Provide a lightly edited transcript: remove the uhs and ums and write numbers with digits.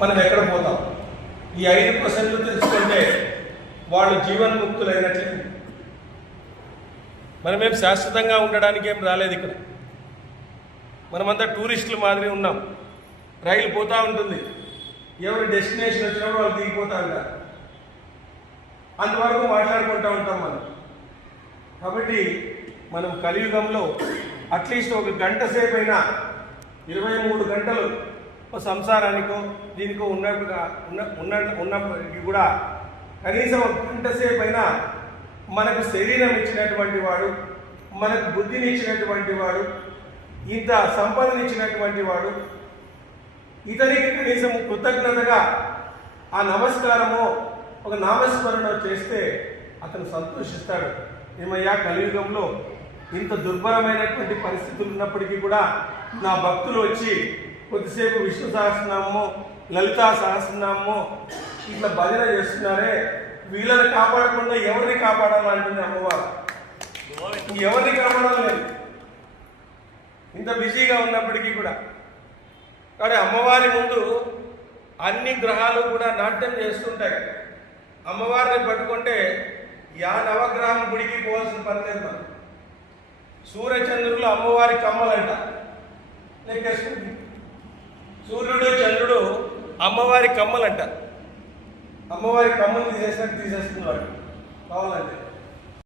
మనం ఎక్కడ పోతాం? ఈ 5% తెలుసుకుంటే వాళ్ళు జీవన్ముక్తులైనట్లే. మనమేం శాశ్వతంగా ఉండడానికి ఏం రాలేదు ఇక్కడ. మనమంతా టూరిస్టులు మాదిరి ఉన్నాం. రైలు పోతూ ఉంటుంది, ఎవరు డెస్టినేషన్ వచ్చినప్పుడు వాళ్ళు దిగిపోతూ ఉంటారు. అంతవరకు మాట్లాడుకుంటూ ఉంటాం మనం. కాబట్టి మనం కలియుగంలో అట్లీస్ట్ ఒక గంట సేపు అయినా 23 గంటలు సంసారానికో దీనికో ఉన్నప్పటికీ కూడా కనీసం ఒక గంట సేపు అయినా మనకు శరీరం ఇచ్చినటువంటి వాడు, మనకు బుద్ధిని ఇచ్చినటువంటి వాడు, ఇంత సంపదనిచ్చినటువంటి వాడు, ఇతనికి కనీసం కృతజ్ఞతగా ఆ నమస్కారమో ఒక నామస్మరణ చేస్తే అతను సంతోషిస్తాడు. ఏమయ్యా, కలియుగంలో ఇంత దుర్భరమైనటువంటి పరిస్థితులు ఉన్నప్పటికీ కూడా నా భక్తులు వచ్చి కొద్దిసేపు విష్ణు సహస్రనామమో లలితా సహస్రనామమో ఇట్లా భజన చేస్తున్నారే, వీళ్ళని కాపాడకుండా ఎవరిని కాపాడాలంటుంది అమ్మవారు. ఎవరిని కాపాడాలి ఇంత బిజీగా ఉన్నప్పటికీ కూడా. కానీ అమ్మవారి ముందు అన్ని గ్రహాలు కూడా నాట్యం చేస్తుంటాయి. అమ్మవారిని పట్టుకుంటే నవగ్రహం గుడికి పోవాల్సిన పని లేదు. మనం సూర్యచంద్రులు అమ్మవారి కమ్మలంట లెక్కేసుకుంది. సూర్యుడు చంద్రుడు అమ్మవారి కమ్మలంట. అమ్మవారి కమ్మలు తీసేస్తున్నాడు కావాలంటే.